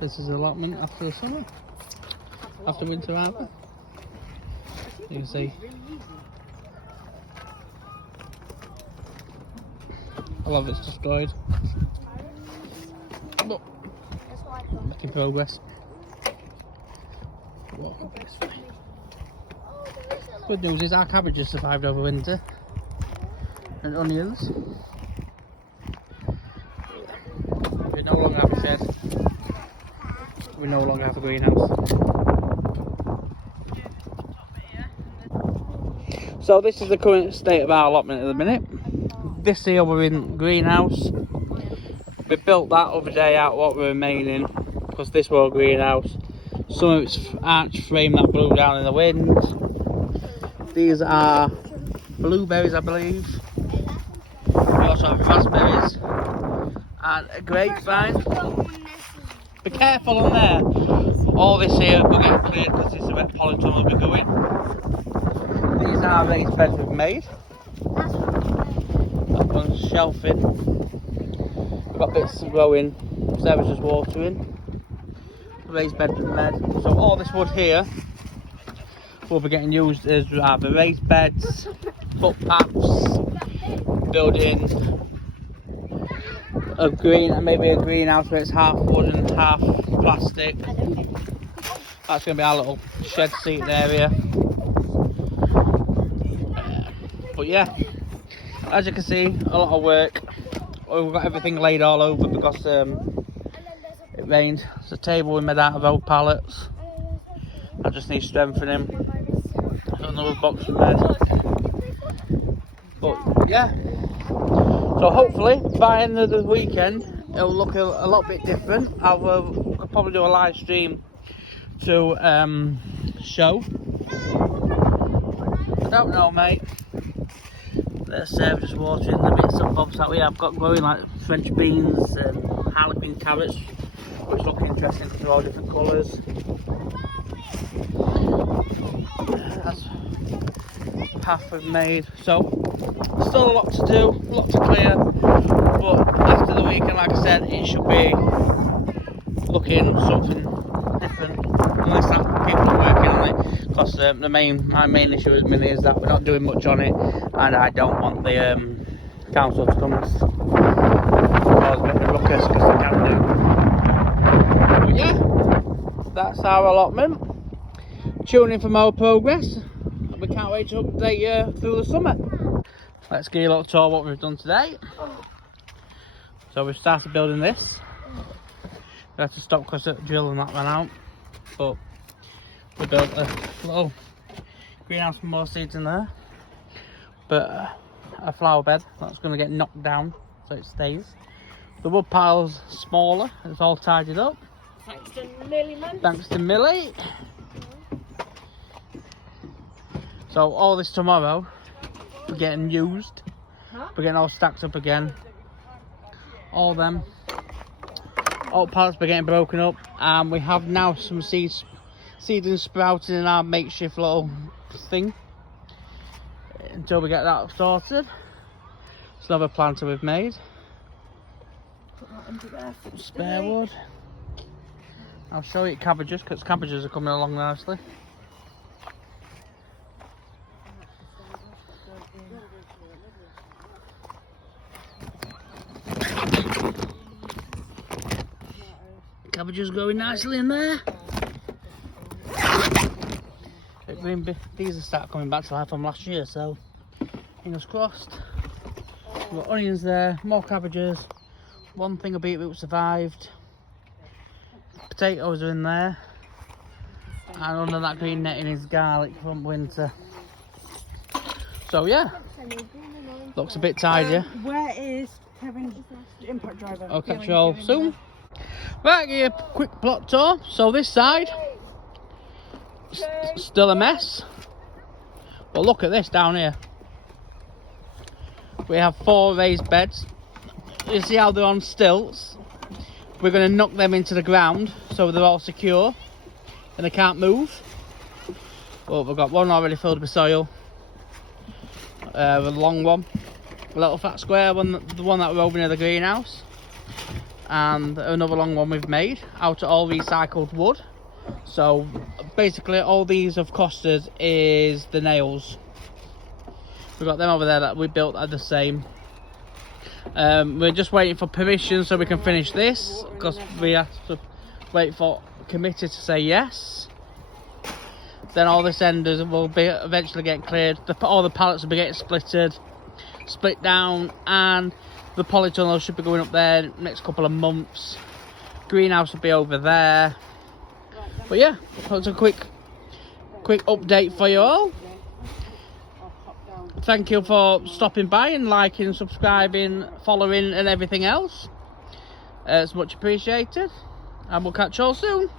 This is allotment after the summer, after winter rather. You can see a lot of it's destroyed, but making progress. Good news is our cabbages survived over winter, and onions. We no longer have a shed. We no longer have a greenhouse. So this is the current state of our allotment at the minute. This here we're in greenhouse. We built that other day out what we're remaining, because this was a greenhouse. Some of it's arch frame that blew down in the wind. These are blueberries, I believe. We also have raspberries and a grapevine. Be careful on there. All this here will get cleared because this is where polytunnel will be going. These are raised beds we've made. That one's shelving. We've got bits growing. Sarah's just watering. Raised bed we've made. So all this wood here will be getting used as either raised beds, footpaths, building a greenhouse where it's half wood and half plastic. That's going to be our little shed seating area. But yeah, as you can see, a lot of work. We've got everything laid all over because it rained. It's a table we made out of old pallets. I just need strengthening. Another box from bed. But yeah, so hopefully by the end of the weekend it'll look a lot bit different. I'll probably do a live stream to show. I don't know, mate. Let's say I'm just watering the bits and bobs that we have got growing, like French beans and harlequin carrots, which look interesting because they're all different colours. That's the path we've made. So still a lot to do, a lot to clear, but after the weekend, like I said, it should be looking something different. Unless that people are working on it, because my main issue with Mini is that we're not doing much on it, and I don't want the council to come and cause a bit of a ruckus, because they can do. But yeah, that's our allotment. Tune in for more progress. We can't wait to update you through the summer. Let's give you a little tour of what we've done today. So we've started building this. We had to stop because the drill and that ran out, but we built a little greenhouse with more seeds in there, but a flower bed that's going to get knocked down so it stays. The wood pile's smaller, it's all tidied up. Thanks to Millie, man. Thanks to Millie. So all this tomorrow we're getting used. We're getting all stacked up again. All them. All pallets are getting broken up, and we have now some seeds sprouting in our makeshift little thing until we get that sorted. It's another planter we've made. Put that into there. Spare wood. I'll show you cabbages, because cabbages are coming along nicely. Cabbages growing nicely in there. These are start coming back to life from last year, so fingers crossed. We've got onions there, more cabbages. One thing of beetroot survived. Potatoes are in there. And under that green netting is garlic from winter. So yeah, looks a bit tidier. Where is Kevin's impact driver? I'll catch you all soon. Right, give you a quick plot tour. So this side, still a mess. But look at this down here. We have 4 raised beds. You see how they're on stilts? We're going to knock them into the ground so they're all secure and they can't move. Well, we've got one already filled with soil. A long one, a little fat square one, the one that we're over near the greenhouse. and another long one we've made out of all recycled wood. So basically all these have cost us is the nails. We've got them over there that we built at the same. We're just waiting for permission so we can finish this, because we have to wait for committee to say yes. Then all this enders will be eventually getting cleared. All the pallets will be getting split down, and the polytunnel should be going up there next couple of months. Greenhouse will be over there. But yeah, that's a quick update for you all. Thank you for stopping by and liking, subscribing, following and everything else. It's much appreciated, and we'll catch you all soon.